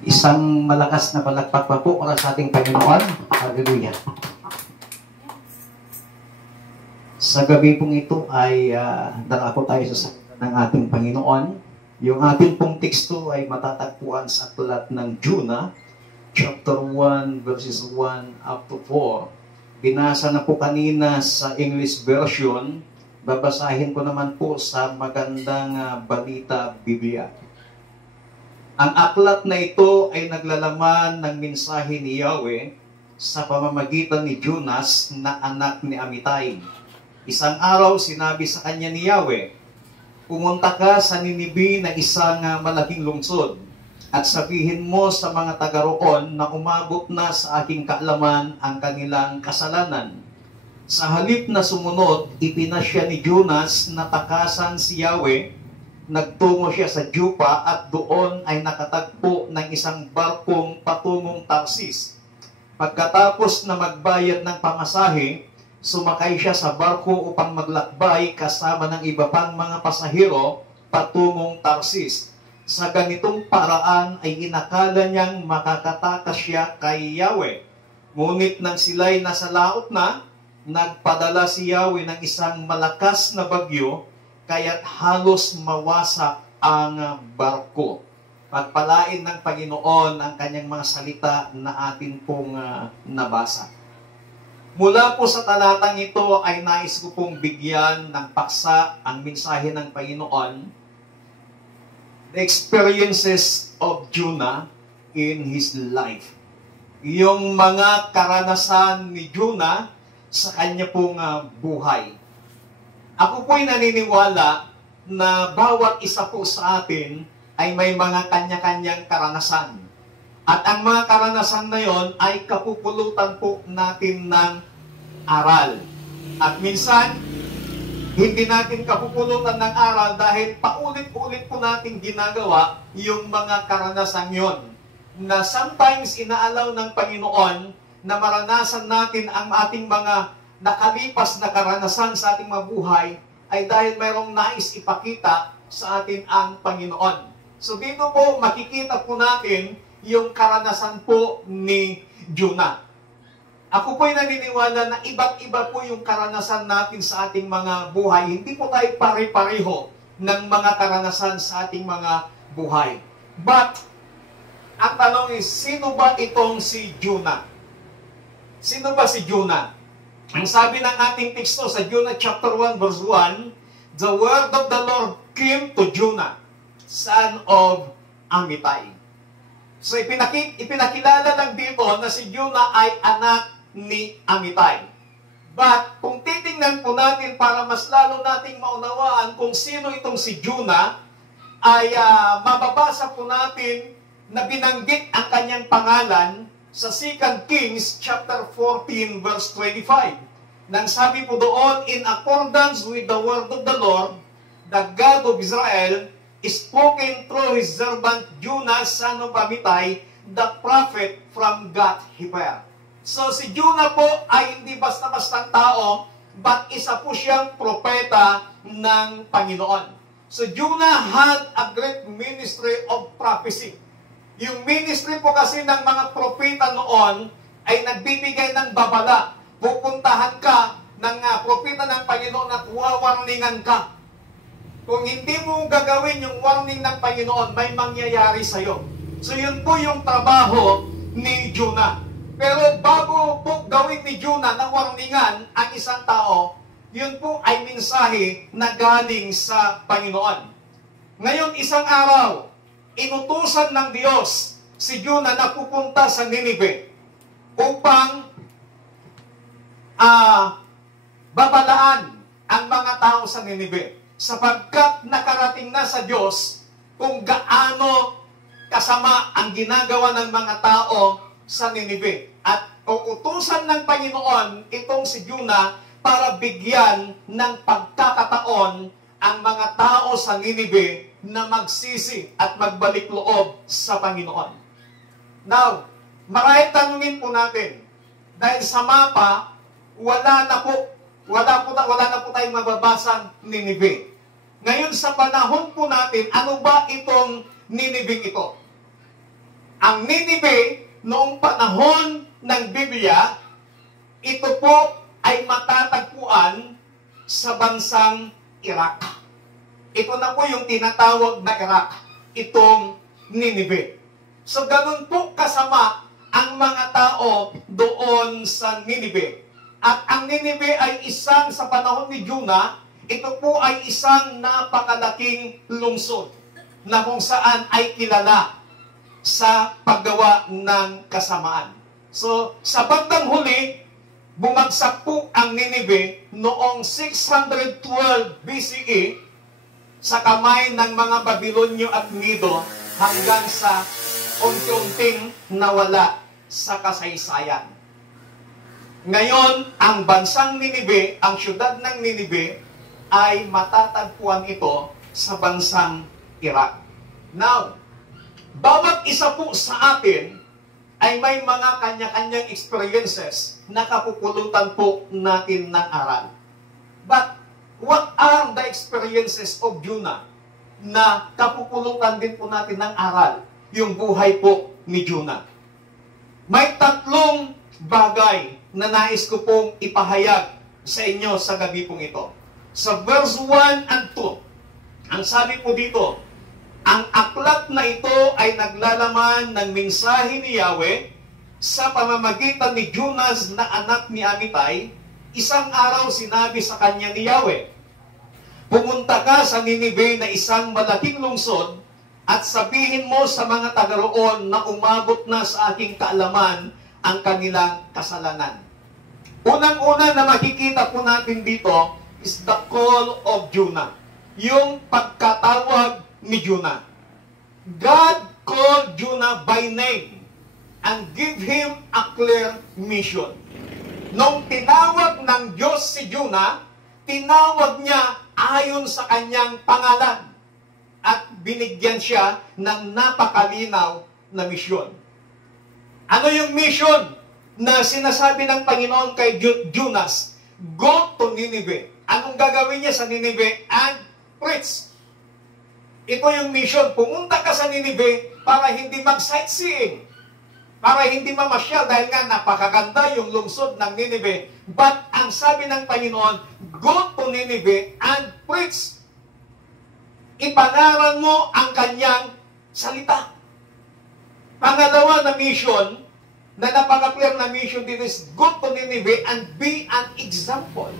Isang malakas na palakpak pa po para sa ating Panginoon. Hallelujah. Sa gabi pong ito ay darako tayo sa salita ng ating Panginoon. Yung ating pong teksto ay matatagpuan sa aklat ng Jonah, chapter 1, verses 1 up to 4. Binasa na po kanina sa English version. Babasahin ko naman po sa Magandang Balita Biblia. Ang aklat na ito ay naglalaman ng mensahe ni Yahweh sa pamamagitan ni Jonas na anak ni Amittai. Isang araw sinabi sa kanya ni Yahweh, "Pumunta ka sa Ninibe na isang malaking lungsod at sabihin mo sa mga taga roon na umabot na sa aking kaalaman ang kanilang kasalanan." Sa halip na sumunod, ipinasya ni Jonas na takasan si Yahweh. Nagtungo siya sa Joppa at doon ay nakatagpo ng isang barkong patungong Tarsis. Pagkatapos na magbayad ng pamasahe, sumakay siya sa barko upang maglakbay kasama ng iba pang mga pasahero patungong Tarsis. Sa ganitong paraan ay inakala niyang makakatakas siya kay Yahweh. Ngunit nang sila'y nasa laot na, nagpadala si Yahweh ng isang malakas na bagyo, kaya't halos mawasak ang barko. Pagpalain ng Panginoon ang kanyang mga salita na atin pong nabasa. Mula po sa talatang ito ay nais ko pong bigyan ng paksa ang mensahe ng Panginoon, the experiences of Jonah in his life. Yung mga karanasan ni Jonah sa kanya pong buhay. Ako po'y naniniwala na bawat isa po sa atin ay may mga kanya-kanyang karanasan. At ang mga karanasan na yon ay kapupulutan po natin ng aral. At minsan, hindi natin kapupulutan ng aral dahil paulit-ulit po natin ginagawa yung mga karanasan yon. Na sometimes inaalaw ng Panginoon na maranasan natin ang ating mga nakalipas na karanasan sa ating mabuhay ay dahil mayroong nais ipakita sa atin ang Panginoon. So dito po makikita po natin yung karanasan po ni Jonah. Ako po'y naniniwala na iba't iba po yung karanasan natin sa ating mga buhay. Hindi po tayo pare-pareho ng mga karanasan sa ating mga buhay. But, ang tanong is, sino ba itong si Jonah? Sino ba si Jonah? Ang sabi ng ating teksto sa Jonah chapter 1 verse 1, "The word of the Lord came to Jonah, son of Amittai." So ipinakilala lang dito na si Jonah ay anak ni Amittai. But kung titingnan po natin para mas lalo nating maunawaan kung sino itong si Jonah, ay mababasa po natin na binanggit ang kanyang pangalan sa 2 Kings chapter 14 verse 25. Nang sabi po doon, "In accordance with the word of the Lord, the God of Israel, spoken through his servant Jonah, son of Amittai, the prophet from Gath-Hepher." So si Jonah po ay hindi basta-bastang tao, but isa po siyang propeta ng Panginoon. So Jonah had a great ministry of prophecy. Yung ministry po kasi ng mga propeta noon ay nagbibigay ng babala. Pupuntahan ka ng propeta ng Panginoon at wawarningan ka. Kung hindi mo gagawin yung warning ng Panginoon, may mangyayari sa'yo. So yun po yung trabaho ni Jonah. Pero bago po gawin ni Jonah na warningan ang isang tao, yun po ay mensahe na galing sa Panginoon. Ngayon, isang araw, inutusan ng Diyos si Jonah na pupunta sa Ninive upang babalaan ang mga tao sa Ninive, sapagkat nakarating na sa Diyos kung gaano kasama ang ginagawa ng mga tao sa Ninive. At uutusan ng Panginoon itong si Jonah para bigyan ng pagkakataon ang mga tao sa Ninive na magsisi at magbalik loob sa Panginoon. Now, marahil tanungin po natin, dahil sa mapa, wala na po tayong mababasang Nineveh. Ngayon sa panahon po natin, ano ba itong Nineveh ito? Ang Nineveh, noong panahon ng Biblia, ito po ay matatagpuan sa bansang Iraq. Ito na po yung tinatawag na Iraq, itong Nineveh. So ganun po kasama ang mga tao doon sa Nineveh. At ang Nineveh ay isang, sa panahon ni Jonah, ito po ay isang napakalaking lungsod na kung saan ay kilala sa paggawa ng kasamaan. So, sa bandang huli, bumagsak po ang Nineveh noong 612 BCE sa kamay ng mga Babilonyo at Medo hanggang sa unti-unting nawala sa kasaysayan. Ngayon, ang bansang Nineveh, ang syudad ng Nineveh, ay matatagpuan ito sa bansang Iraq. Now, bawat isa po sa atin ay may mga kanya-kanyang experiences na kapupulutan po natin ng aral. But, what are the experiences of Jonah na kapupulutan din po natin ng aral? Yung buhay po ni Jonah. May tatlong bagay na nais ko pong ipahayag sa inyo sa gabi pong ito. Sa verse 1 and 2, ang sabi po dito, ang aklat na ito ay naglalaman ng mensahe ni Yahweh sa pamamagitan ni Jonas na anak ni Amittai. Isang araw sinabi sa kanya ni Yahweh, pumunta ka sa Nineveh na isang malaking lungsod at sabihin mo sa mga taga roon na umabot na sa aking kaalaman ang kanilang kasalanan. Unang-una na makikita po natin dito is the call of Jonah. Yung pagkatawag ni Jonah. God called Jonah by name and give him a clear mission. Nung tinawag ng Diyos si Jonah, tinawag niya ayon sa kanyang pangalan at binigyan siya ng napakalinaw na misyon. Ano yung mission na sinasabi ng Panginoon kay Jonas? Go to Nineveh. Anong gagawin niya sa Nineveh? And preach. Ito yung mission. Pumunta ka sa Nineveh para hindi mag-sightseeing. Para hindi mamasyal dahil nga napakaganda yung lungsod ng Nineveh. But ang sabi ng Panginoon, go to Nineveh and preach. Ipangaral mo ang kanyang salita. Pangalawa na mission, na napaka-clear na mission dito is go to Nineveh and be an example.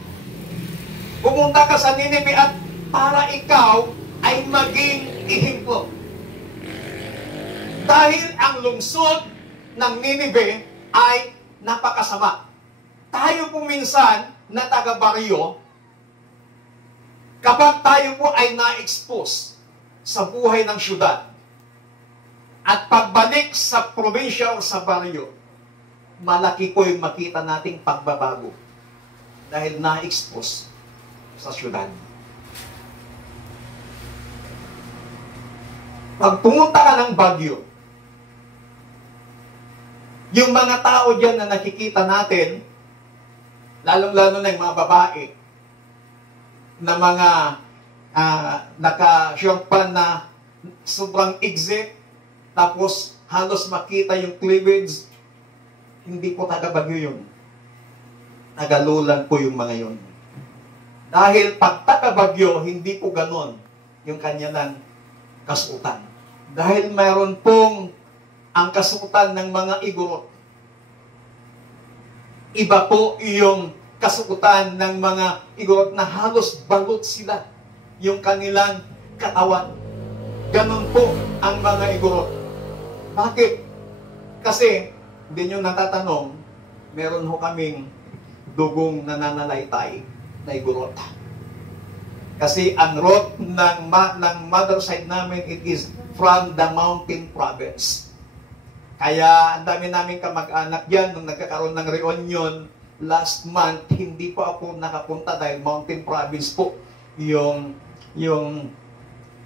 Pumunta ka sa Nineveh at para ikaw ay maging ehemplo. Dahil ang lungsod ng Nineveh ay napakasama. Tayo po minsan na taga-baryo, kapag tayo po ay na-expose sa buhay ng syudad at pagbalik sa probinsya o sa baryo, malaki po yung makita nating pagbabago dahil na-expose sa syudad. Pag pumunta ka ng Baguio, yung mga tao dyan na nakikita natin, lalong-lalo na yung mga babae, na mga naka-short pan na sobrang igsi, tapos halos makita yung cleavage, hindi po taga-Baguio yun. Tagalulan po yung mga yun. Dahil pag taga-Baguio, hindi po ganon yung kanilang kasuotan. Dahil mayroon pong ang kasuotan ng mga igorot. Iba po yung kasuotan ng mga igorot na halos balot sila yung kanilang katawan. Ganon po ang mga igorot. Bakit? Kasi, hindi nyo natatanong, meron ho kaming dugong nananalaytay na igorot. Kasi ang root ng mother side namin, it is from the mountain province. Kaya ang dami namin kamag-anak dyan, nung nagkakaroon ng reunion last month, hindi po ako nakapunta dahil mountain province po yung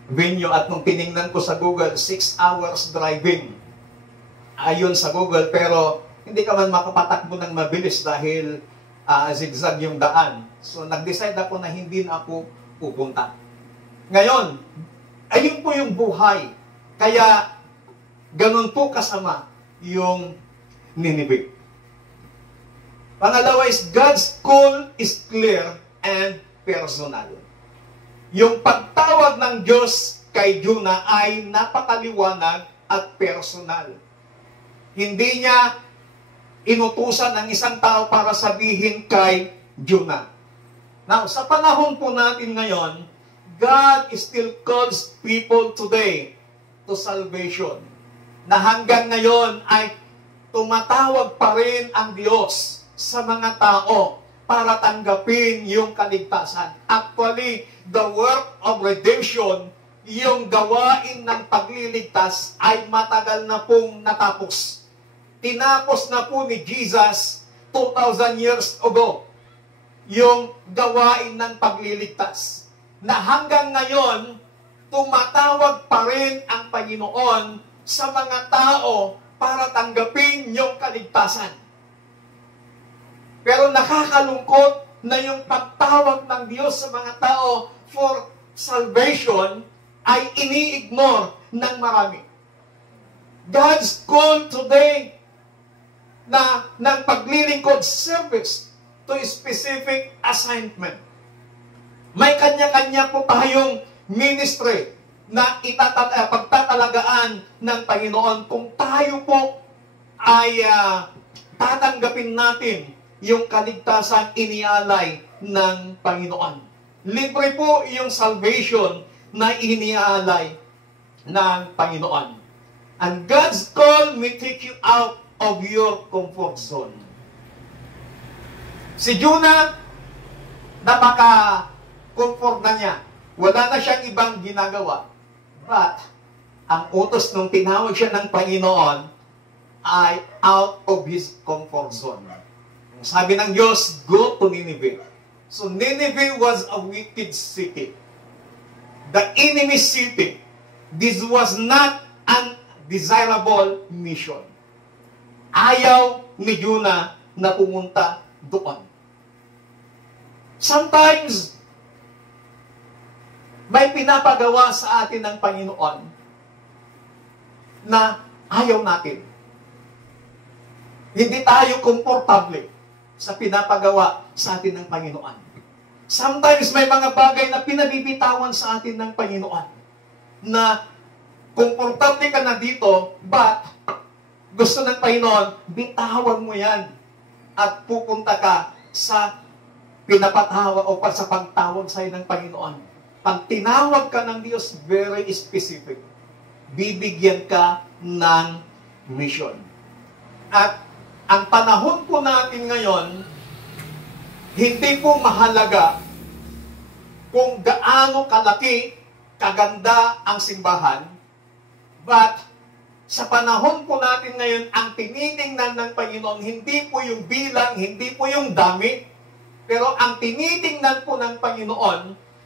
venue. At nung tiningnan ko sa Google, 6 hours driving ayon sa Google, pero hindi ka man makapatakbo ng mabilis dahil zigzag yung daan. So, nag-decide ako na hindi na ako pupunta. Ngayon, ayun po yung buhay. Kaya, ganun po kasama yung Nineveh. Pangalawa is, God's call is clear and personal. Yung pagtawag ng Diyos kay Jonah ay napakaliwanag at personal. Hindi niya inutusan ng isang tao para sabihin kay Jonah. Now, sa panahon po natin ngayon, God still calls people today to salvation. Na hanggang ngayon ay tumatawag pa rin ang Diyos sa mga tao para tanggapin yung kaligtasan. Actually, the work of redemption, yung gawain ng pagliligtas ay matagal na pong natapos. Tinapos na po ni Jesus 2,000 years ago yung gawain ng pagliligtas. Na hanggang ngayon, tumatawag pa rin ang Panginoon sa mga tao para tanggapin yung kaligtasan. Pero nakakalungkot na yung pagtawag ng Diyos sa mga tao for salvation ay ini-ignore ng marami. God's call today na ng paglilingkod service to a specific assignment. May kanya-kanya po tayong ministry na pagtatalagaan ng Panginoon kung tayo po ay tatanggapin natin yung kaligtasan inialay ng Panginoon. Libre po yung salvation na inialay ng Panginoon. And God's call may take you out of your comfort zone. Si Jonah, napaka-comfort na niya. Wala na siyang ibang ginagawa. But, ang utos nung tinawag siya ng Panginoon ay out of his comfort zone. Sabi ng Diyos, go to Nineveh. So Nineveh was a wicked city. The enemy city. This was not an desirable mission. Ayaw ni Jonah na pumunta doon. Sometimes, may pinapagawa sa atin ng Panginoon na ayaw natin. Hindi tayo komportable sa pinapagawa sa atin ng Panginoon. Sometimes may mga bagay na pinabibitawan sa atin ng Panginoon na komportable ka na dito, but gusto ng Panginoon, bitawan mo yan at pupunta ka sa pinapatawa o sa pagtawag sa'yo ng Panginoon. Pag tinawag ka ng Diyos, very specific. Bibigyan ka ng mission. At ang panahon po natin ngayon, hindi po mahalaga kung gaano kalaki, kaganda ang simbahan, but sa panahon po natin ngayon, ang tinitingnan ng Panginoon, hindi po yung bilang, hindi po yung dami, pero ang tinitingnan po ng Panginoon,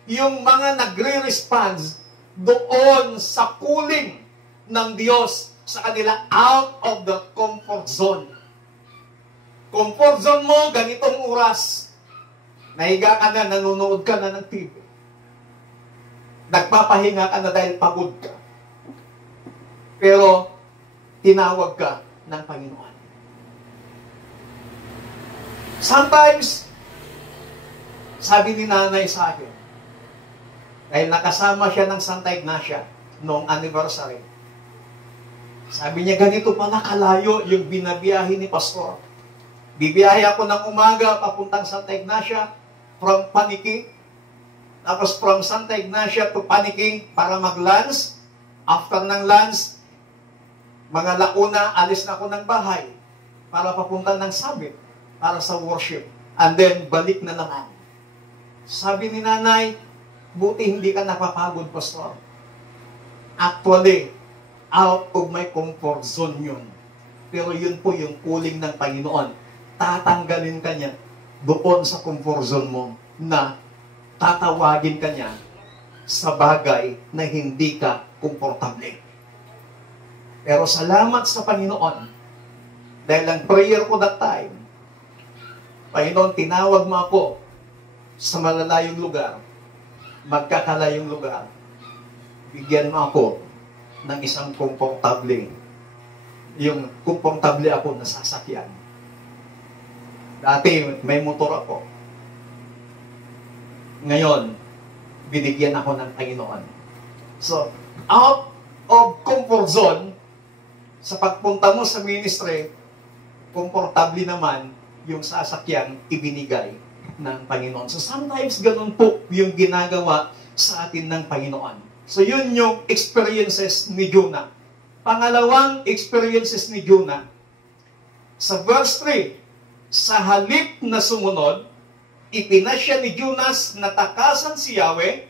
yung mga nagre-response doon sa calling ng Diyos sa kanila out of the comfort zone. Comfort zone mo, ganitong oras. Nahiga ka na, nanonood ka na ng TV. Nagpapahinga ka na dahil pagod ka. Pero, tinawag ka ng Panginoon. Sometimes, sabi ni nanay sa akin, dahil nakasama siya ng Santa Ignacia noong anniversary. Sabi niya, ganito pala kalayo yung binabiyahe ni Pastor. Bibiyahe ako ng umaga papuntang Santa Ignacia from Paniki. Tapos from Santa Ignacia to Paniki para mag-lunch. After ng lunch, mga launa, alis na ako ng bahay para papunta ng summit para sa worship. And then, balik na naman. Sabi ni nanay, buti hindi ka napapagod, Pastor. Actually, out of my comfort zone yun. Pero yun po yung calling ng Panginoon. Tatanggalin ka niya doon sa comfort zone mo na tatawagin ka niya sa bagay na hindi ka komportable. Pero salamat sa Panginoon dahil ang prayer ko that time, Panginoon, tinawag mo ako sa malalayong lugar, magkakalayong lugar, bigyan mo ako ng isang komportable, yung komportable ako na sasakyan. Dati, may motor ako. Ngayon, binigyan ako ng Panginoon. So, out of comfort zone, sa pagpunta mo sa ministry, komportable naman yung sasakyan ibinigay ng Panginoon. So sometimes ganun po yung ginagawa sa atin ng Panginoon. So yun yung experiences ni Jonah. Pangalawang experiences ni Jonah. Sa verse 3, sa halip na sumunod, ipinasya ni Jonas na takasan si Yahweh,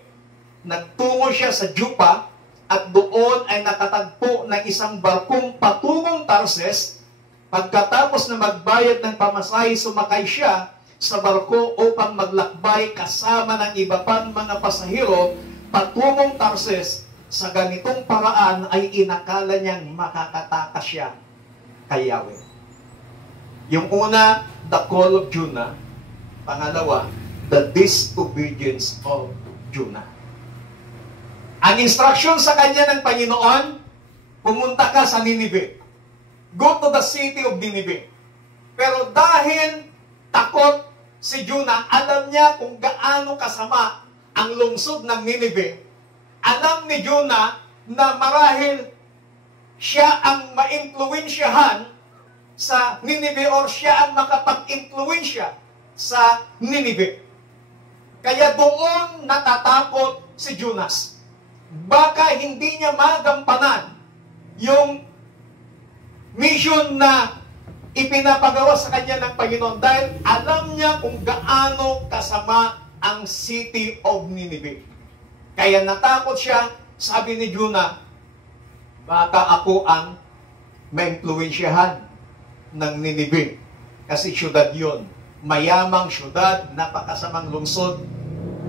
nagtungo siya sa Joppa, at doon ay nakatagpo ng isang barkong patungong Tarses. Pagkatapos na magbayad ng pamasahe, sumakay siya sa barko upang maglakbay kasama ng iba pang mga pasahero patungong Tarses. Sa ganitong paraan ay inakala niyang makakatakas siya kay Yahweh. Yung una, the call of Jonah. Pangalawa, the disobedience of Jonah. Ang instruction sa kanya ng Panginoon, pumunta ka sa Nineveh. Go to the city of Nineveh. Pero dahil takot si Jonah, alam niya kung gaano kasama ang lungsod ng Nineveh. Alam ni Jonah na marahil siya ang maimpluwensyahan sa Nineveh or siya ang makapag-impluwensya sa Nineveh. Kaya doon natatakot si Jonas. Baka hindi niya magampanan yung mission na ipinapagawa sa kanya ng Panginoon dahil alam niya kung gaano kasama ang city of Nineveh. Kaya natakot siya, sabi ni Jonah, baka ako ang maimpluwensyahan ng Nineveh. Kasi syudad yun. Mayamang syudad, napakasamang lungsod.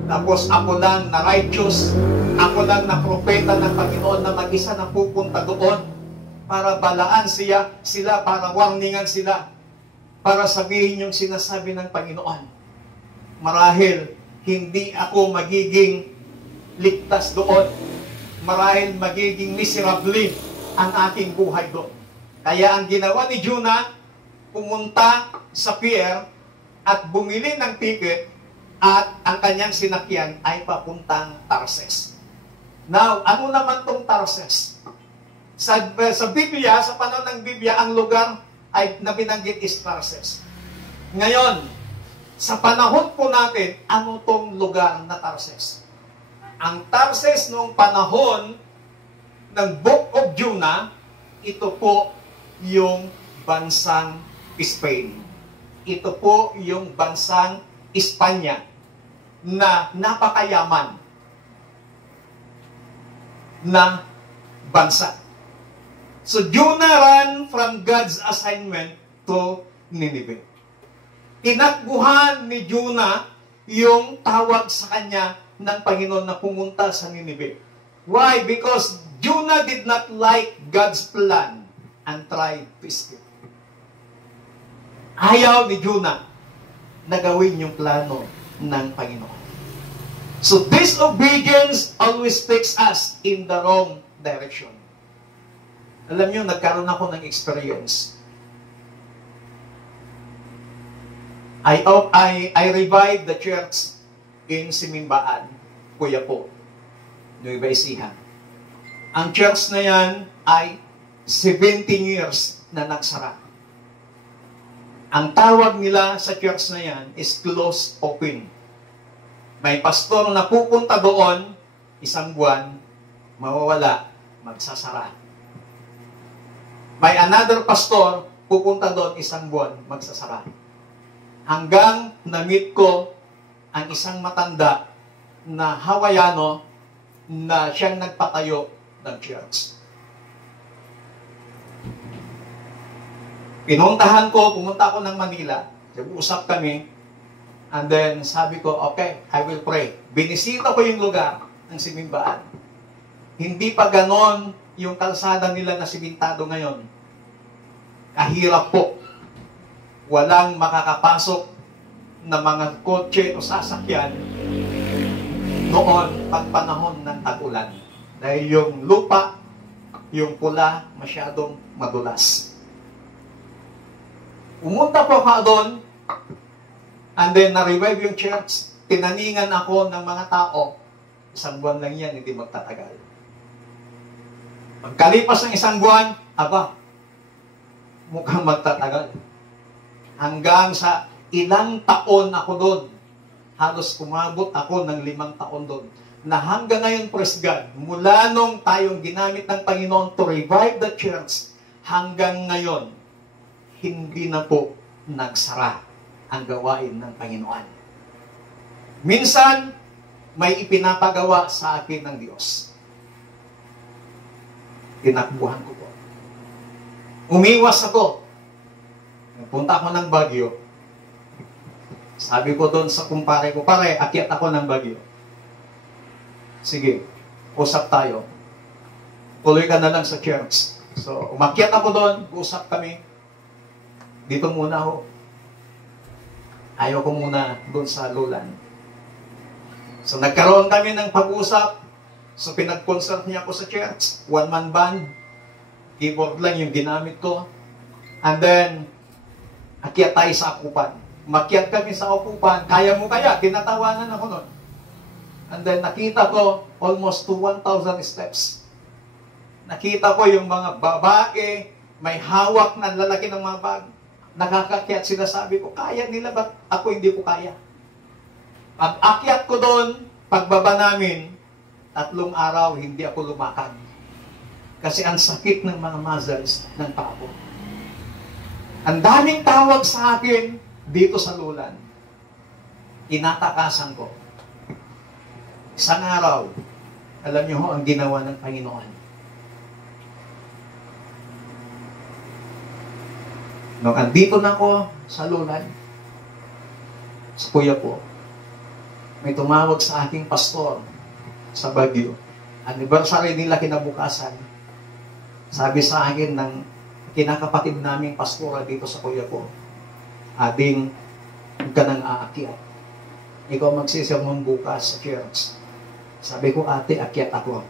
Tapos ako lang na righteous, ako lang na propeta ng Panginoon na mag-isa na pupunta doon para balaan sila, para warningan sila, para sabihin yung sinasabi ng Panginoon. Marahil, hindi ako magiging ligtas doon. Marahil, magiging miserable ang aking buhay doon. Kaya ang ginawa ni Jonah, pumunta sa pier at bumili ng ticket at ang kanyang sinakyan ay papuntang Tarses. Now, ano naman tong Tarses? Sa Biblia, sa panahon ng Biblia, ang lugar ay na binanggit is Tarses. Ngayon, sa panahon po natin, ano tong lugar na Tarses? Ang Tarses noong panahon ng Book of Jonah, ito po yung bansang Spain. Ito po yung bansang Espanya na napakayaman na bansa. So Jonah ran from God's assignment to Nineveh. Tinakbuhan ni Jonah yung tawag sa kanya ng Panginoon na pumunta sa Nineveh. Why? Because Jonah did not like God's plan and tried to escape. Ayaw ni Jonah na gawin yung plano ng Panginoon. So disobedience always takes us in the wrong direction. Alam niyo, nagkaroon ako ng experience. I revived the church in Simimbaan, Quiapo, Nueva Ecija. Ang church na yan ay 17 years na nagsara. Ang tawag nila sa church na yan is closed open. May pastor na pupunta doon, isang buwan, mawawala, magsasara. May another pastor, pupunta doon, isang buwan, magsasara. Hanggang na-meet ko ang isang matanda na Hawaiano na siyang nagpatayo ng church. Pumunta ako ng Manila. Nag-uusap kami. And then, sabi ko, okay, I will pray. Binisita ko yung lugar ng Simimbaan. Hindi pa ganon yung kalsada nila na simentado ngayon. Kahirap po. Walang makakapasok na mga kotse o sasakyan noon pag panahon ng tag-ulan. Dahil yung lupa, yung pula, masyadong madulas. Umunta po ako doon, and then na-revive yung church. Tinaningan ako ng mga tao. Isang buwan lang yan, hindi magtatagal. Pagkalipas ng isang buwan, mukhang magtatagal. Hanggang sa ilang taon ako doon. Halos kumabot ako ng 5 taon doon. Na hanggang ngayon, praise God, mula nung tayong ginamit ng Panginoon to revive the church, hanggang ngayon, hindi na po nagsara ang gawain ng Panginoon. Minsan, may ipinapagawa sa akin ng Diyos. Tinakbuhan ko po. Umiwas ako. Nagpunta ako ng Baguio. Sabi ko doon sa kumpare ko, pare, akyat ako ng Baguio. Sige, usap tayo. Tuloy ka na lang sa church. So, umakyat ako doon, usap kami. Dito muna ako. Ayaw ko muna doon sa Lulan. So, nagkaroon kami ng pag-usap. So, pinag-concert niya ako sa church. One-man band. Keyboard lang yung ginamit ko. And then, akyat tayo sa akupan. Makyat kami sa akupan. Kaya mo kaya? Tinatawanan ako noon. And then, nakita ko almost to 1,000 steps. Nakita ko yung mga babae, may hawak na lalaki ng mga bag. Nakakakyat sila, sabi ko, kaya nila ba? Ako hindi ko kaya. Pag-akyat ko doon, pagbaba namin, 3 araw, hindi ako lumakad. Kasi ang sakit ng mga muscles ng paa ko. Ang daming tawag sa akin dito sa Lulan. Inatakasan ko. Isang araw, alam niyo ho ang ginawa ng Panginoon. Nung andito na ako sa Lulan, sa kuya ko, may tumawag sa aking pastor sa Baguio. Anniversary nila kinabukasan. Sabi sa akin ng kinakapatid naming pastora dito sa kuya ko, Ading, huwag ka nang aakyat. Ikaw magsisermon bukas sa church. Sabi ko, ate, akyat ako.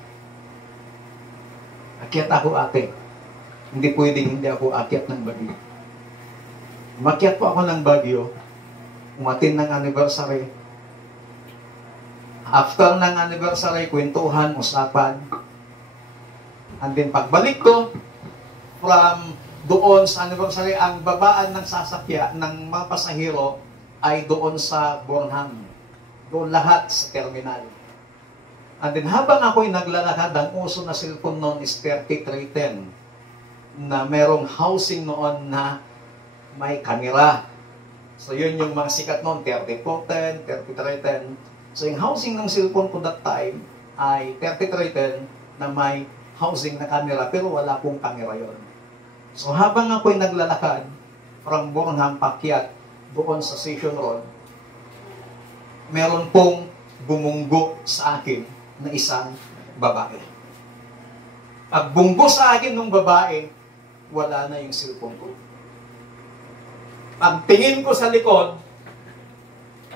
Akyat ako, ate. Hindi pwedeng hindi ako akyat ng Baguio. Umakyat po ako ng Baguio. Umatin ng anniversary. After ng anniversary, kwentuhan, usapan. And then pagbalik ko, from doon sa anniversary, ang babaan ng sasakya ng mga pasahero ay doon sa Burnham. Doon lahat sa terminal. And then habang ako'y naglalakad, ang uso na cellphone noon is 3310 na merong housing noon na may kamera. So yun yung mga sikat noon, 3410, 3310. So yung housing ng cellphone ko that time ay 3310 na may housing na kamera, pero wala pong kamera yon. So habang ako'y naglalakad from Burnham pakyat doon sa Station Road, meron pong bumunggo sa akin na isang babae. Pag bunggo sa akin ng babae, wala na yung cellphone ko. Pag tingin ko sa likod,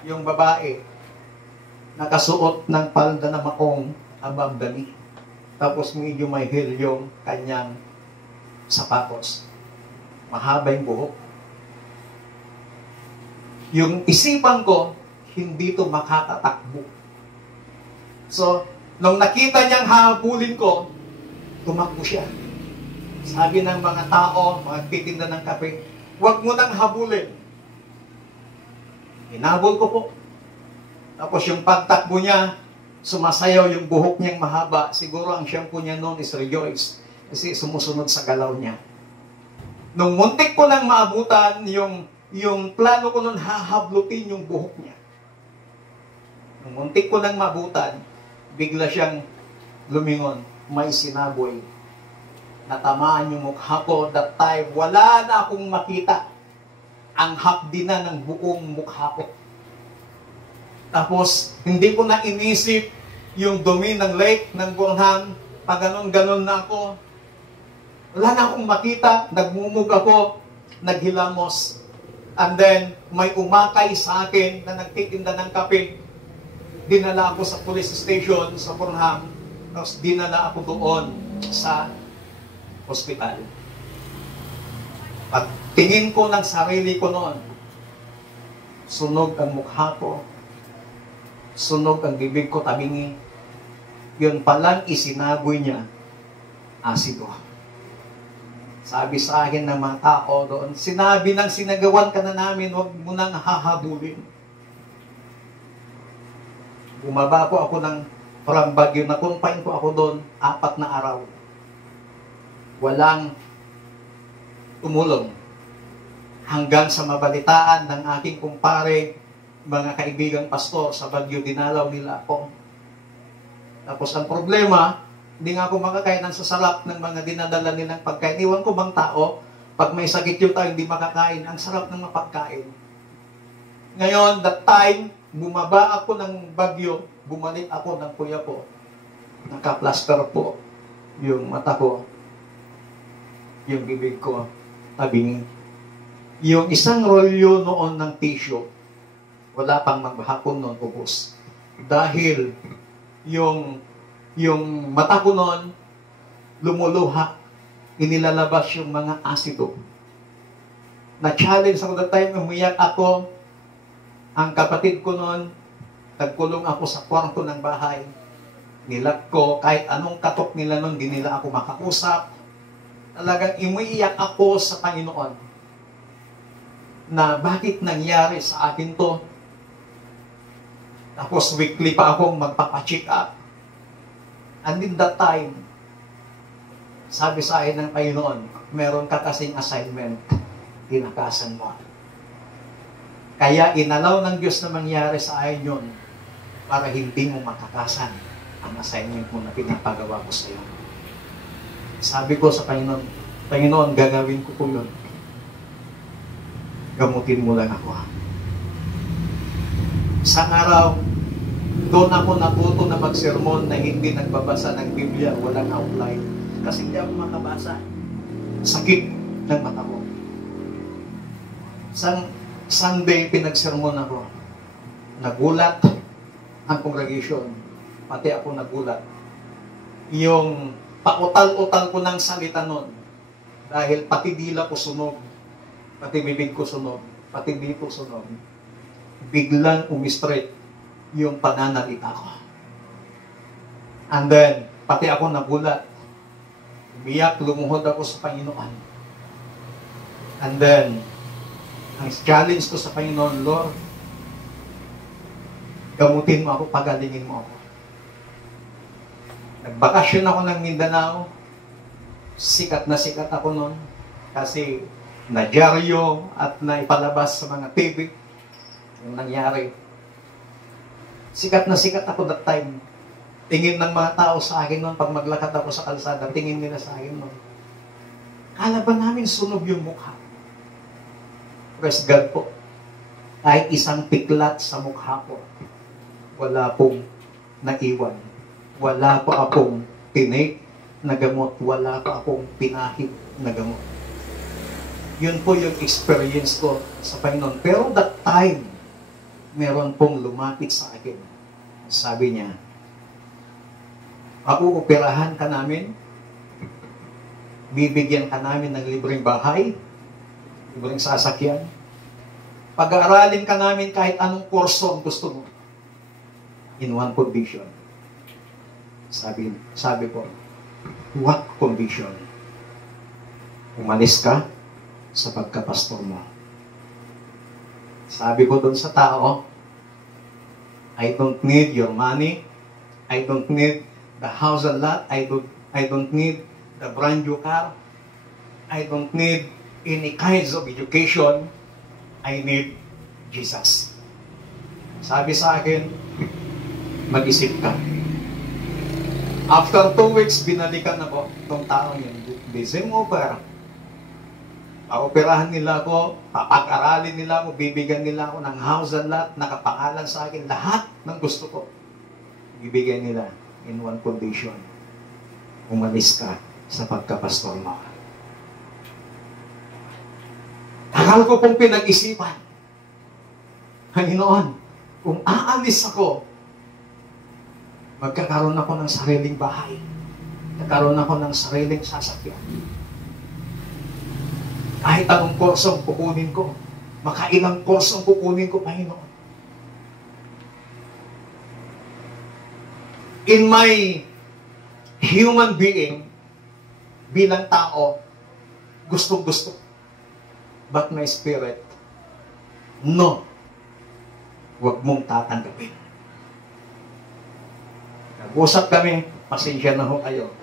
yung babae, nakasuot ng palda na maong above the knee. Tapos medyo may heel yung kanyang sapatos. Mahaba yung buhok. Yung isipan ko, hindi to makatatakbo. So, nung nakita niyang habulin ko, tumakbo siya. Sabi ng mga tao, mga titinda ng kape, huwag mo nang habulin. Hinabol ko po. Tapos yung pagtakbo niya, sumasayaw yung buhok niyang mahaba. Siguro ang shampoo niya noon is Rejoice. Kasi sumusunod sa galaw niya. Nung muntik ko nang maabutan, yung plano ko noon, hahablutin yung buhok niya. Nung muntik ko nang maabutan, bigla siyang lumingon. May sinaboy. Natamaan yung mukha ko. That time, wala na akong makita. Ang hapdi na ng buong mukha ko. Tapos, hindi ko na inisip yung dumi ng lake ng Burnham. Pag ganon-ganon na ako, wala na akong makita. Nagmumug ako, naghilamos. And then, may umakay sa akin na nagtitinda ng kape. Dinala ako sa police station sa Burnham. Tapos dinala ako doon sa hospital. At tingin ko ng sarili ko noon, sunog ang mukha ko, sunog ang bibig ko, tabingi. Yun palang isinaboy niya, asido. Sabi sa akin ng mga tao doon, sinabi ng sinagawan ka na namin, huwag mo nang hahabulin. Bumaba po ako from Baguio, na-confine po ako doon, 4 na araw. Walang tumulong. Hanggang sa mabalitaan ng aking kumpare, mga kaibigang pastor sa Baguio, dinalaw nila ako. Tapos ang problema, hindi nga ako makakain sa sarap ng mga dinadala nilang pagkain. Iwan ko bang tao, pag may sakit yung tao, hindi makakain. Ang sarap ng mapagkain. Ngayon, that time, bumaba ako ng Baguio, bumalik ako ng kuya ko. Naka-plaster po yung mata ko, yung bibig ko, tabing. Yung isang rolyo noon ng tissue, wala pang maghapon noon, ubos. Dahil yung mata ko noon, lumuluha, inilalabas yung mga asido. Na-challenge ako that time, umiyak ako. Ang kapatid ko noon, nagkulong ako sa kwarto ng bahay. Nilak ko, kahit anong katok nila noon, di nila ako makausap. Talagang umiiyak ako sa Panginoon na bakit nangyari sa akin to. Tapos weekly pa akong magpapacheck up. And in that time, sabi sa akin ng Panginoon, meron ka kasing assignment, tinakasan mo. Kaya inalaw ng Diyos na mangyari sa akin yun para hindi mo matakasan ang assignment mo na pinapagawa ko sa iyo. Sabi ko sa Panginoon, Panginoon, gagawin ko po yun. Gamutin mo lang ako. Sa araw, doon ako natuto na magsermon na hindi nagbabasa ng Biblia, walang outline. Kasi hindi ako makabasa. Sakit ng mata ko. Sunday, pinagsermon ako. Nagulat ang congregation. Pati ako nagulat. Yung pautal-utal ko ng salita nun. Dahil pati dila ko sunog. Pati bibig ko sunog. Pati dito sunog. Biglang umistraight yung pananalita ko. And then, pati ako nagulat. Umiyak, lumuhod ako sa Panginoon. And then, ang challenge ko sa Panginoon, Lord, gamutin mo ako, pagalingin mo ako. Nagbakasyon ako ng Mindanao. Sikat na sikat ako noon. Kasi nadyaryo at naipalabas sa mga TV yung nangyari. Sikat na sikat ako that time. Tingin ng mga tao sa akin noon, pag maglakad ako sa kalsada, tingin nila sa akin noon. Kala ba namin sunog yung mukha? Praise God po. Kahit isang piklat sa mukha ko, wala pong naiwan. Wala pa akong tinake na gamot. Wala pa akong pinahid na gamot. Yun po yung experience ko sa Panginoon. Pero that time, meron pong lumapit sa akin. Sabi niya, pauoperahan ka namin, bibigyan ka namin ng libreng bahay, libreng sasakyan, pag-aaralin ka namin kahit anong kurso ang gusto mo. In one condition. Sabi ko, what condition? Umalis ka sa pagkapastor mo. Sabi ko doon sa tao, I don't need your money. I don't need the house and lot. I don't need the brand new car. I don't need any kinds of education. I need Jesus. Sabi sa akin, mag-isip ka. After 2 weeks, binalikan ako itong tao yun. Busy mo pa. Paoperahan nila ako, papag-aralin nila ako, bibigyan nila ako ng house and lot, nakapangalan sa akin, lahat ng gusto ko. Bibigyan nila in one condition. Umalis ka sa pagkapastor mo. Tagal ko pong pinag-isipan. Panginoon, kung aalis ako, magkakaroon ako ng sariling bahay. Magkakaroon ako ng sariling sasakyan. Kahit anong kurso ang kukunin ko, makailang kurso ang kukunin ko, Panginoon. In my human being, bilang tao, gustong-gusto. But my spirit, no. Huwag mong tatanggapin. Nag-usap kami, pasensya na ho kayo.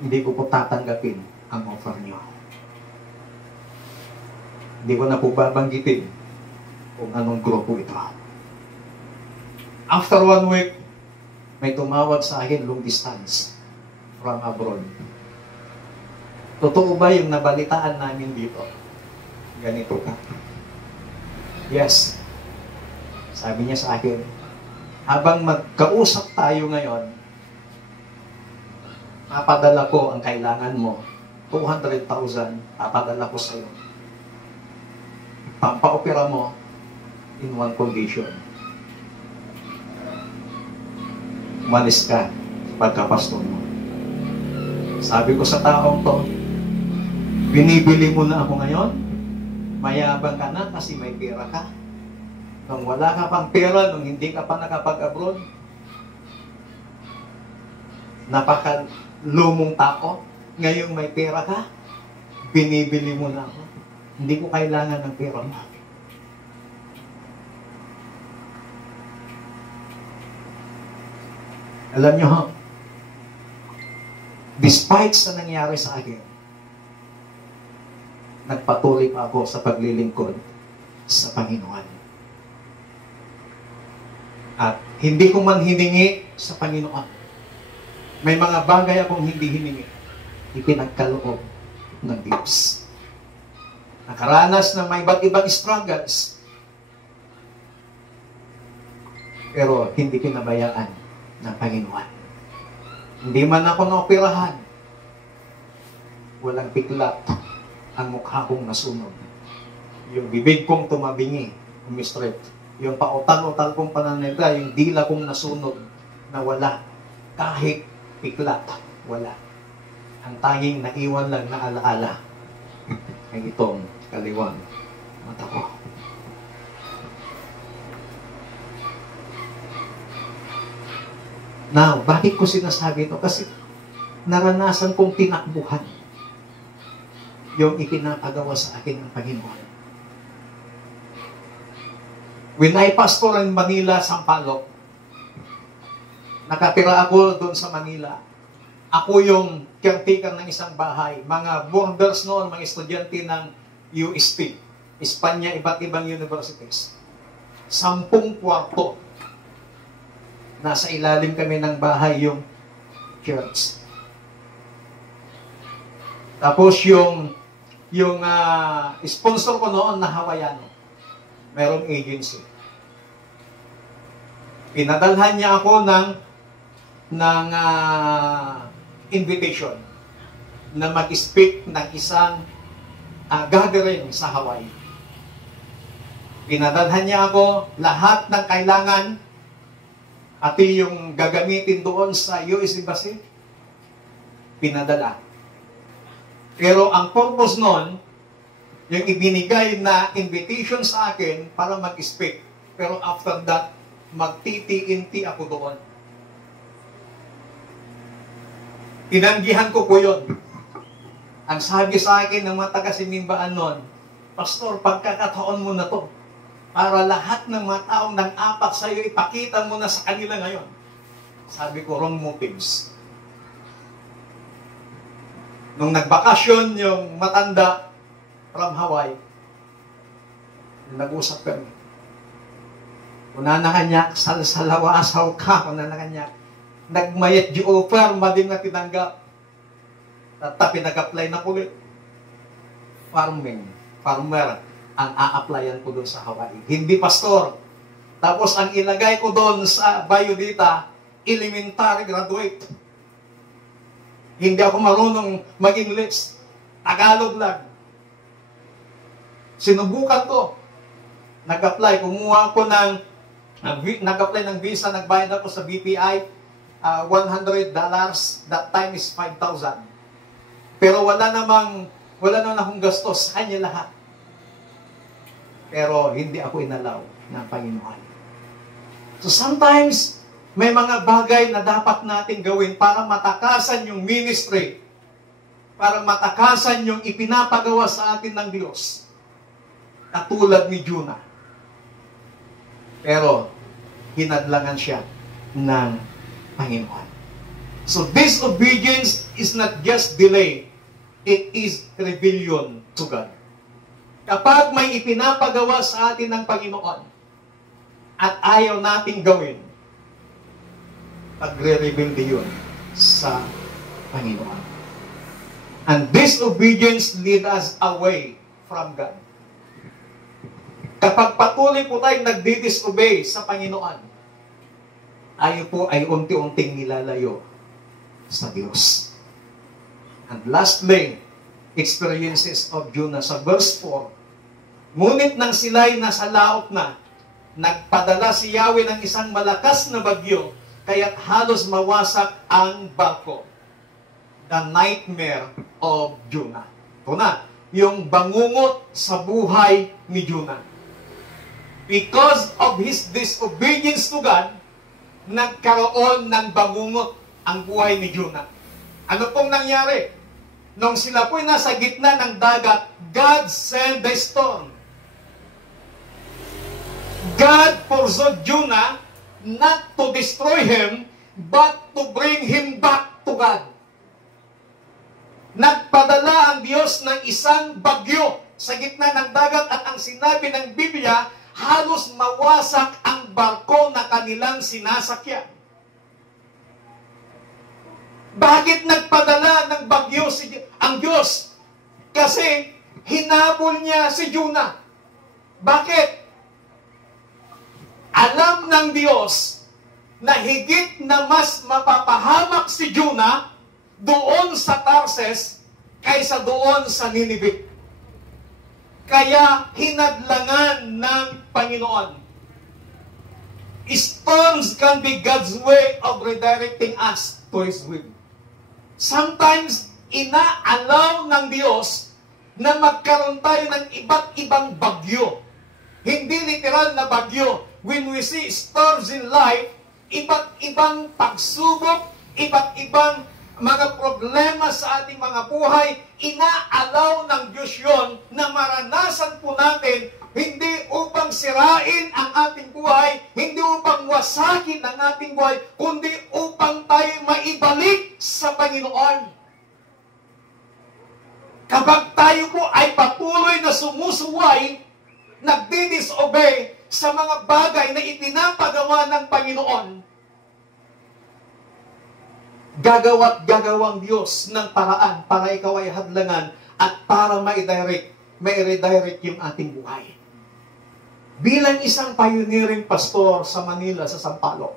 Hindi ko po tatanggapin ang offer niyo. Hindi ko na po babanggitin kung anong grupo ito. After 1 week, may tumawag sa akin long distance from abroad. Totoo ba yung nabalitaan namin dito? Ganito ka. Yes. Sabi niya sa akin, habang magkausap tayo ngayon, papadala ko ang kailangan mo. 200,000, papadala ko sa'yo. Pampaopera mo in one condition. Umalis ka pagkapastor mo. Sabi ko sa taong to, binibili mo na ako ngayon? Mayabang ka na kasi may pera ka. Nung wala ka pang pera, nung hindi ka pa nakapag-abroad, napakalumong tao, ngayong may pera ka, binibili mo na ako. Hindi ko kailangan ng pera mo. Alam nyo, despite sa nangyari sa akin, nagpatuloy pa ako sa paglilingkod sa Panginoon. At hindi ko man hiningi sa Panginoon. May mga bagay akong hindi hiningi. Ipinagkaloob ng Diyos. Nakaranas ng may iba't ibang struggles. Pero hindi pinabayaan ng Panginoon. Hindi man ako naoperahan. Walang piklat ang mukha kong nasunog. Yung bibig kong tumabingi, umistraight. Yung pautal-utal kong pananalita, yung dila kong nasunog na wala. Kahit piklat, wala. Ang tanging naiwan lang na alaala ay itong kaliwang mata ko. Now, bakit ko sinasabi ito? Kasi naranasan kong tinakbuhan yung ikinapagawa sa akin ng Panginoon. When I pastor in Manila, Sampaloc, nakatira ako doon sa Manila. Ako yung caretaker ng isang bahay. Mga boarders noon, mga estudyante ng UST, Espanya, iba't ibang universities. 10 kwarto. Nasa ilalim kami ng bahay yung church. Tapos yung sponsor ko noon na Hawaiano. Merong agency. Pinadalhan niya ako ng invitation na mag-speak ng isang gathering sa Hawaii. Pinadalhan niya ako lahat ng kailangan at yung gagamitin doon sa US Embassy. Pinadala. Pero ang purpose noon, yung ibinigay na invitation sa akin para mag-speak. Pero after that, mag-TTNT ako doon. Tinanggihan ko po yun. Ang sabi sa akin ng mga taga-sinimbaan noon, Pastor, pagkakataon mo na to, para lahat ng mga taong nang-apak sa iyo, ipakita mo na sa kanila ngayon. Sabi ko, wrong motives. Nung nagbakasyon yung matanda from Hawaii, nag-usap kami. Una na kanya, salawasaw ka, una na kanya. Nagmayat di offer, madim na tinanggap. At pinag-apply na ulit. Farmer, ang a-applyan ko doon sa Hawaii. Hindi pastor. Tapos ang ilagay ko doon sa biodata, elementary graduate. Hindi ako marunong mag-English. Tagalog lang. Sinubukan ko. Nag-apply. Kumuha ko nag-apply ng visa. Nagbayad ako sa BPI. $100. That time is 5,000. Pero wala naman akong gastos. Sa kanya lahat. Pero hindi ako inalaw ng Panginoon. So sometimes, may mga bagay na dapat natin gawin para matakasan yung ministry. Para matakasan yung ipinapagawa sa atin ng Diyos. Katulad ni Jonah. Pero, hinadlangan siya ng Panginoon. So, disobedience is not just delay. It is rebellion to God. Kapag may ipinapagawa sa atin ng Panginoon at ayaw nating gawin, pagre-rebelde yun sa Panginoon. And disobedience lead us away from God. Kapag patuloy po tayong nagdi-disobey sa Panginoon, tayo po ay unti-unting nilalayo sa Diyos. And lastly, experiences of Jonah sa verse 4. Ngunit nang sila'y nasa laot na, nagpadala si Yahweh ng isang malakas na bagyo, kaya't halos mawasak ang barko. The nightmare of Jonah. Ito na, yung bangungot sa buhay ni Jonah. Because of his disobedience to God, nagkaroon ng bangungot ang buhay ni Jonah. Ano pong nangyari? Nung sila po'y nasa gitna ng dagat, God sent the storm. God forsook Jonah not to destroy him, but to bring him back to God. Nagpadala ang Diyos ng isang bagyo sa gitna ng dagat at ang sinabi ng Biblia, halos mawasak ang barko na kanilang sinasakyan. Bakit nagpadala ng bagyo ang Diyos? Kasi hinabol niya si Jonah. Bakit? Alam ng Diyos na higit na mas mapapahamak si Jonah doon sa Tarses kaysa doon sa Nineveh. Kaya hinadlangan ng Panginoon. Storms can be God's way of redirecting us to His will. Sometimes, inaalaw ng Diyos na magkaroon tayo ng iba't ibang bagyo. Hindi literal na bagyo. When we see storms in life, iba't ibang pagsubok, iba't ibang mga problema sa ating mga buhay, inaalaw ng Diyos yun na maranasan po natin, hindi upang sirain ang ating buhay, hindi upang wasakin ang ating buhay, kundi upang tayo maibalik sa Panginoon. Kapag tayo po ay patuloy na sumusuway, nagdi-disobey sa mga bagay na ipinapagawa ng Panginoon, gagawang Diyos ng paraan para ikaw ay hadlangan at para ma-redirect yung ating buhay. Bilang isang pioneering pastor sa Manila, sa Sampaloc,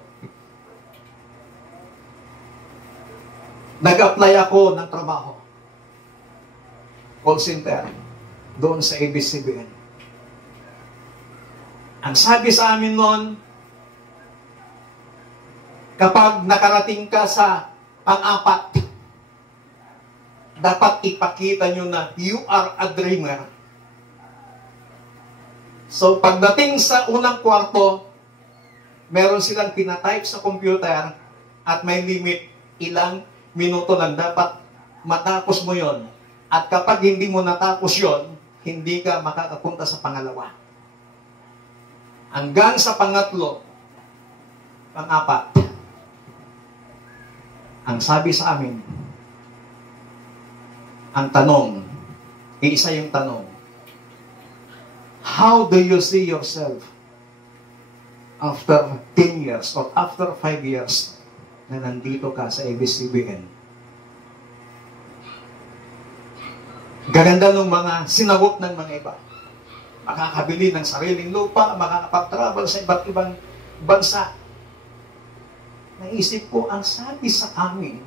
nag-apply ako ng trabaho. Call center. Doon sa ABS-CBN. Ang sabi sa amin noon, kapag nakarating ka sa pang-apat, dapat ipakita nyo na you are a dreamer. So, pagdating sa unang kwarto, meron silang pinatype sa computer at may limit ilang minuto lang dapat matapos mo yon. At kapag hindi mo natapos yon, hindi ka makakapunta sa pangalawa. Hanggang sa pangatlo, pang-apat, ang sabi sa amin, ang tanong, isa yung tanong, how do you see yourself after 10 years or after 5 years na nandito ka sa ABS-CBN? Gaganda ng mga sinagot ng mga iba. Makakabili ng sariling lupa, makakapag-travel sa iba't ibang bansa. Naisip ko, ang sabi sa amin,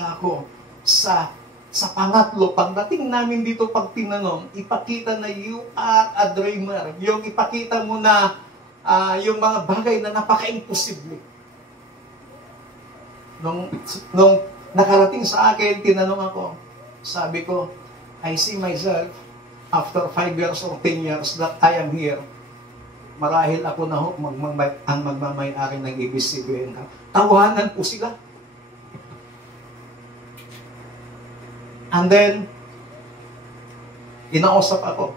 ako, sa Sa pangatlo, pagdating namin dito pag tinanong, ipakita na you are a dreamer. Yung ipakita mo na yung mga bagay na napaka-imposible. Nung nakarating sa akin, tinanong ako, sabi ko, I see myself after 5 years or 10 years that I am here. Marahil ako na ang magmamayari ng ABS-CBN. Tawanan po sila. And then, inausap ako.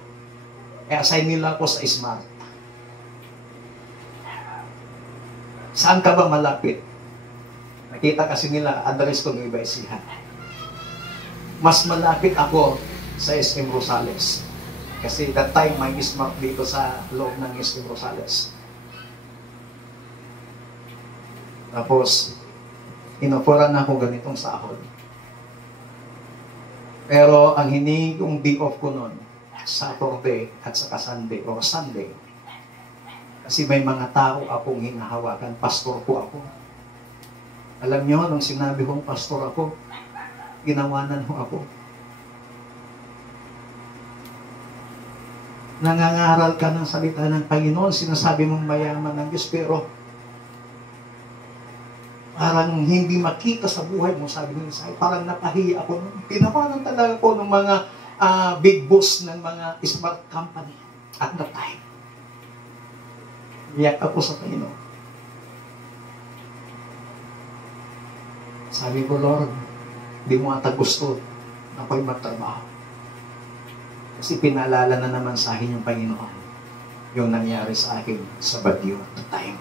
I-assign nila ako sa Smart. Saan ka ba malapit? Nakita kasi nila, address ko ng iba-isihan. Mas malapit ako sa SM Rosales. Kasi that time, may Smart dito sa loob ng SM Rosales. Tapos, inoforan na ako ganitong sahod. Pero ang hiningi kong day off ko noon, Saturday at saka Sunday o Sunday. Kasi may mga tao akong hinahawakan, pastor ko ako. Alam niyo, nung sinabi kong pastor ako, ginawanan ho ako. Nangangaral ka ng salita ng Panginoon, sinasabi mong mayaman ng Diyos, pero parang hindi makita sa buhay mo, sabi nila sa'yo. Parang napahiya ako. Pinawanan talaga ko ng mga big boss ng mga smart company at that time. Iyak ako sa Panginoon. Sabi ko, Lord, di mo ata gusto na ako'y magtrabaho. Kasi pinaalala na naman sa akin yung Panginoon yung nangyari sa akin sa Baguio at that time.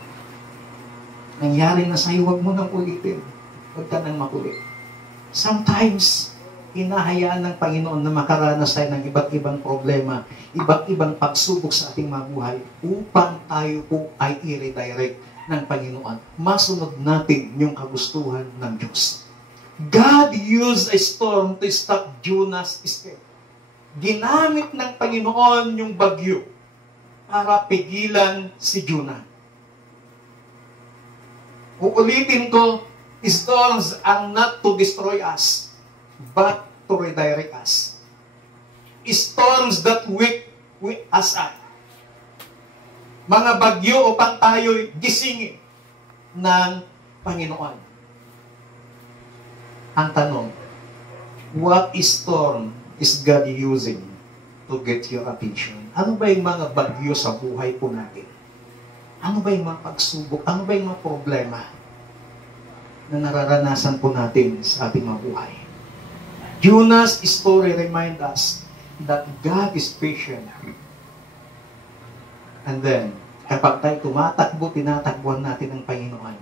Nangyari na sa'yo, huwag mo nang ulitin. Huwag ka nang makulit. Sometimes, hinahayaan ng Panginoon na makaranas tayo ng iba't ibang problema, iba't ibang pagsubok sa ating mabuhay upang tayo po ay i-redirect ng Panginoon. Masunod natin yung kagustuhan ng Diyos. God used a storm to stop Jonah's escape. Ginamit ng Panginoon yung bagyo para pigilan si Jonah. Uulitin ko, storms are not to destroy us, but to redirect us. Storms that wake us up. Mga bagyo upang tayo'y gisingin ng Panginoon. Ang tanong, what storm is God using to get your attention? Ano ba yung mga bagyo sa buhay po natin? Ano ba yung mga pagsubok? Ano ba yung mga problema na nararanasan po natin sa ating mga buhay? Jonah's story reminds us that God is patient. And then, kapag tayo tumatakbo, tinatakbuhan natin ang Panginoon,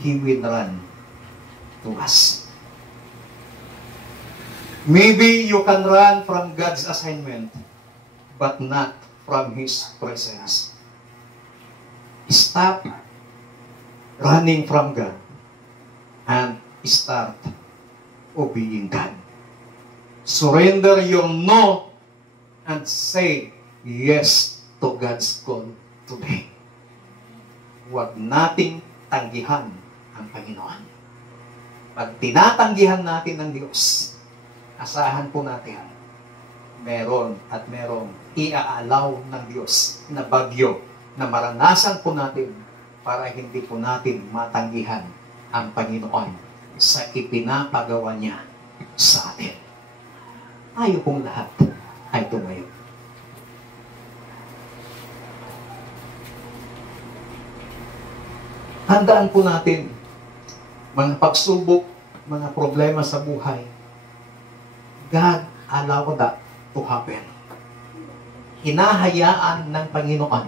He will run to us. Maybe you can run from God's assignment, but not from His presence. Stop running from God and start obeying God. Surrender your no and say yes to God's call today. Huwag nating tanggihan ang Panginoon. Pag tinatanggihan natin ang Diyos, asahan po natin, meron at merong iaalaw ng Diyos na bagyo na maranasan po natin para hindi po natin matanggihan ang Panginoon sa ipinapagawa niya sa atin. Tayo pong lahat ay tumayo. Handaan po natin mga pagsubok, mga problema sa buhay. God allowed that to happen. Hinahayaan ng Panginoon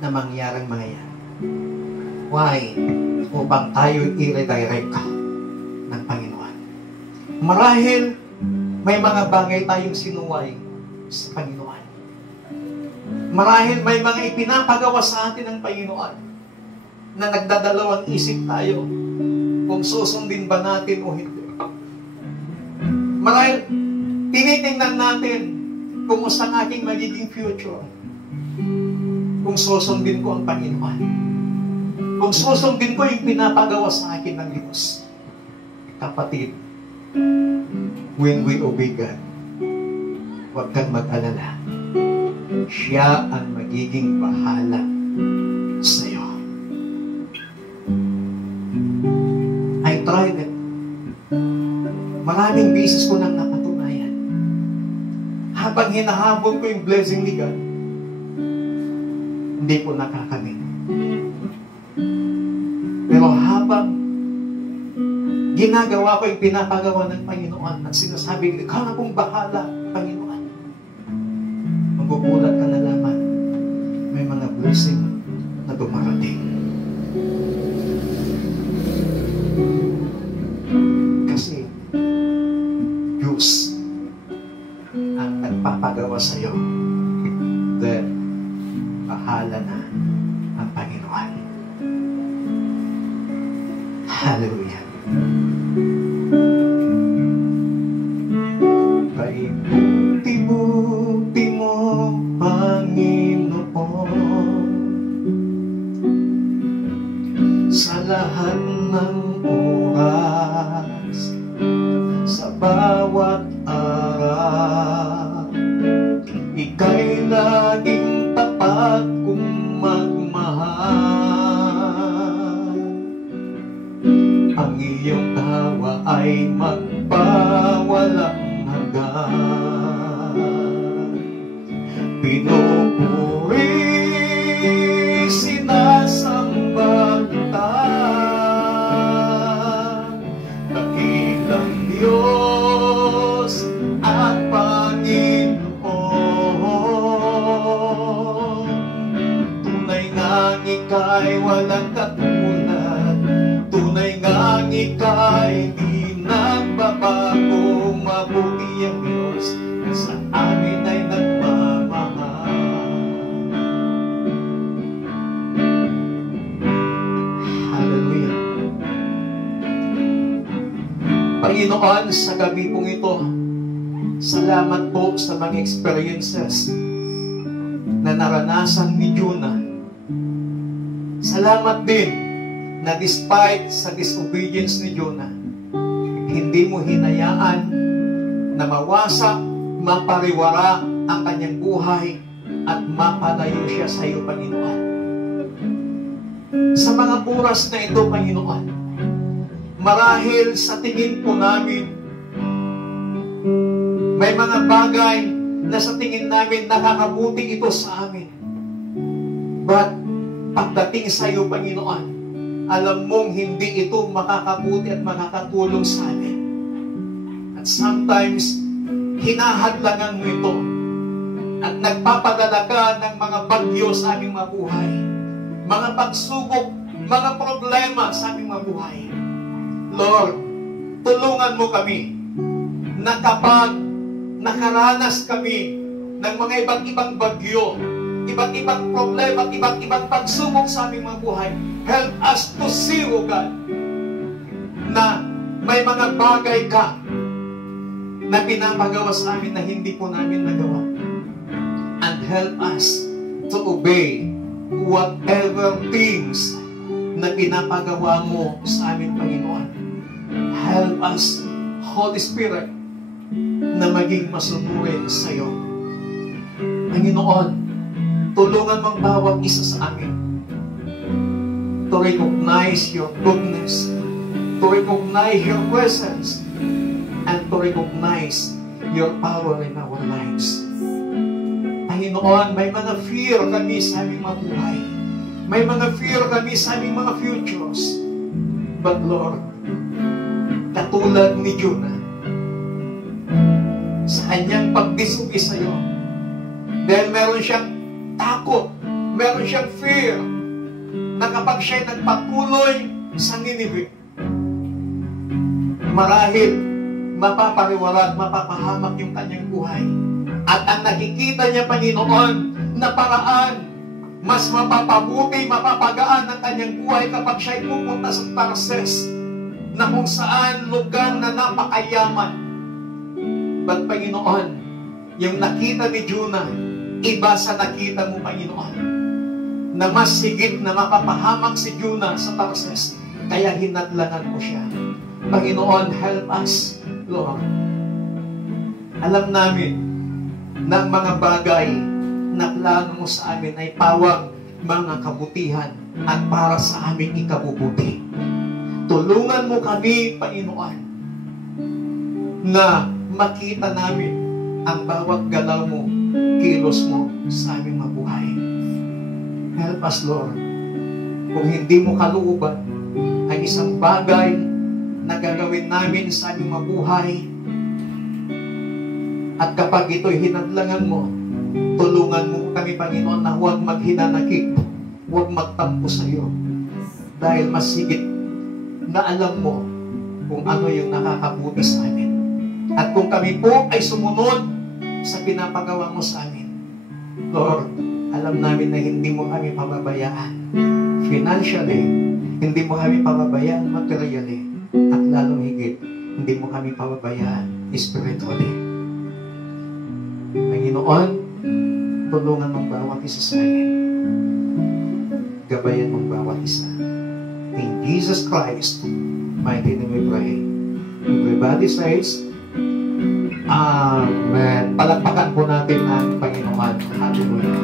na mangyaring mga yan. Why? Upang tayo i-redirect ng Panginoon. Marahil may mga bagay tayong sinuway sa Panginoon. Marahil may mga ipinapagawa sa atin ng Panginoon na nagdadalawang isip tayo kung susundin ba natin o hindi. Marahil tinitingnan natin kumusta ang aking magiging future kung susundin ko ang Panginoon. Kung susundin ko yung pinapagawa sa akin ng Diyos. Kapatid, when we obey God, huwag kang mag-alala. Siya ang magiging bahala sa'yo. I tried it. Maraming beses ko nang napatunayan. Habang hinahabol ko yung blessing ni God, hindi ko nakakamit. Pero habang ginagawa ko yung pinapagawa ng Panginoon at sinasabi, ikaw na pong bahala, Panginoon. Magugulat ka na lamang, may mga blessing na dumarating. Kasi, Diyos ang nagpapagawa sa iyo. Then, bahala na ang Panginoon. Hallelujah. Paibuti mo, Panginoon, sa lahat ng oras, sa bawat araw. Ika'y laging tapat kung magmahal. Ang iyong tawa ay magpawalang hanggan. Pinupuri, sinasamba kita, dakilang Diyos at Panginoon. Tunay ngang ika'y walang katulad, tunay ngang ika'y di nagbabago. Mabuti ang Diyos na sa amin ay nagmamahal. Hallelujah. Panginoon, sa gabi pong ito, salamat po sa mga experiences na naranasan ni Jonah. Salamat din na despite sa disobedience ni Jonah, hindi mo hinayaan na mawasak, mapariwara ang kanyang buhay at mapalayo siya sa iyo, Panginoon. Sa mga oras na ito, Panginoon, marahil sa tingin po namin, may mga bagay na sa tingin namin nakakabuti ito sa amin. But, pagdating sa iyo, Panginoon, alam mong hindi ito makakabuti at makakatulong sa amin. At sometimes, hinahadlangan mo ito at nagpapadala ka ng mga bagyo sa aming mga buhay, mga pagsubok, mga problema sa aming mga buhay. Lord, tulungan mo kami na kapag nakaranas kami ng mga iba't ibang bagyo, iba't ibang problema, iba't ibang pagsubok sa aming mga buhay, help us to see, O God, na may mga bagay ka na pinapagawa sa amin na hindi po namin nagawa. And help us to obey whatever things na pinapagawa mo sa amin, Panginoon. Help us, Holy Spirit, na maging masunurin sa iyo. Panginoon, tulungan mong bawat isa sa amin to recognize your goodness, to recognize your presence, and to recognize your power in our lives. Panginoon, may mga fear kami sa aming mga buhay. May mga fear kami sa aming mga futures. But Lord, katulad ni Jonah, sa kanyang pagdisugi sa iyo, dahil meron siyang takot, meron siyang fear, na kapag siya'y nagpatuloy sa Nineveh, marahil mapapariwara at mapapahamak yung kanyang buhay. At ang nakikita niya, Panginoon, na paraan, mas mapapabuti, mapapagaan ang kanyang buhay kapag siya'y pupunta sa Tarses, na kung saan lugar na napakayaman. But Panginoon, yung nakita ni Jonah, iba sa nakita mo, Panginoon, na mas higit na mapapahamak si Jonah sa Tarses, kaya hinadlangan mo siya. Panginoon, help us, Lord, Alam namin na ang mga bagay na plano mo sa amin ay pawang mga kabutihan at para sa aming ikabubuti. Tulungan mo kami, Panginoon, na makita namin ang bawat galaw mo, kilos mo sa aming mabuhay. Help us, Lord. Kung hindi mo kalooban ang isang bagay na gagawin namin sa aming mabuhay, at kapag ito'y hinadlangan mo, tulungan mo kami, Panginoon, na huwag maghinanakit, huwag magtampo sa iyo. Dahil mas higit na alam mo kung ano yung nakakabuti sa amin. At kung kami po ay sumunod sa pinapagawa mo sa amin, Lord, alam namin na hindi mo kami pababayaan financially, hindi mo kami pababayaan materially, at lalong higit, hindi mo kami pababayaan spiritually. Panginoon, tulungan mong bawat isa sa amin. Gabayan mong bawat isa. In Jesus Christ, mighty name we pray. Everybody says, Amen. Palakpakan po natin ang Panginoon. Hallelujah.